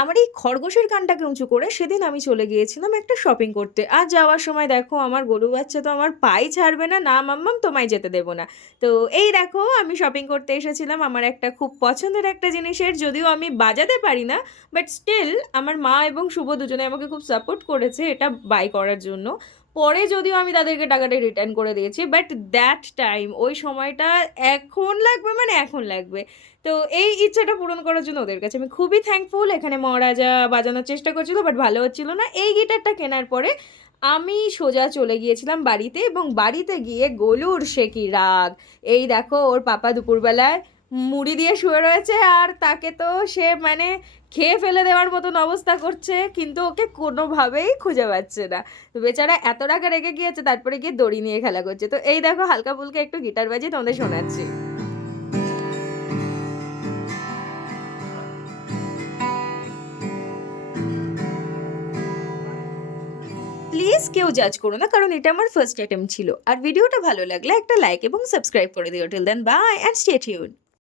আমার এই খরগোশের কানটাকে উঁচু করে সেদিন আমি চলে গিয়েছিলাম একটা শপিং করতে। আর যাওয়ার সময় দেখো আমার গরু বাচ্চা তো আমার পাই ছাড়বে না, "না মাম্মাম তোমায় যেতে দেব না।" তো এই দেখো আমি শপিং করতে এসেছিলাম আমার একটা খুব পছন্দের একটা জিনিসের, যদিও আমি বাজাতে পারি না, বাট স্টিল আমার মা এবং শুভ দুজনে আমাকে খুব সাপোর্ট করেছে এটা বাই করার জন্য। পরে যদিও আমি তাদেরকে টাকাটা রিটার্ন করে দিয়েছি, বাট দ্যাট টাইম ওই সময়টা এখন লাগবে মানে এখন লাগবে। তো এই ইচ্ছাটা পূরণ করার জন্য ওদের কাছে আমি খুবই থ্যাঙ্কফুল। এখানে মহারাজা বাজানোর চেষ্টা করছিল বাট ভালো হচ্ছিল না। এই গিটারটা কেনার পরে আমি সোজা চলে গিয়েছিলাম বাড়িতে, এবং বাড়িতে গিয়ে গোলুর সে কি রাগ! এই দেখো ওর পাপা দুপুরবেলায় মুড়ি দিয়ে শুয়ে রয়েছে, আর তাকে তো সে মানে খেয়ে ফেলে দেওয়ার মতন অবস্থা করছে, কিন্তু ওকে কোনোভাবেই খুঁজে পাচ্ছে না। তো বেচারা এত রাগে রেগে গিয়েছে, তারপরে গিয়ে দড়ি নিয়ে খেলা করছে। তো এই দেখো হালকা ফুলকা একটু গিটার বাজিয়ে তোমাদের শোনাচ্ছি। প্লিজ কেউ জাজ করো না, কারণ এটা আমার ফার্স্ট অ্যাটেম্প্ট ছিল। আর ভিডিওটা ভালো লাগলে একটা লাইক এবং সাবস্ক্রাইব করে দিও। Till then bye and stay tuned.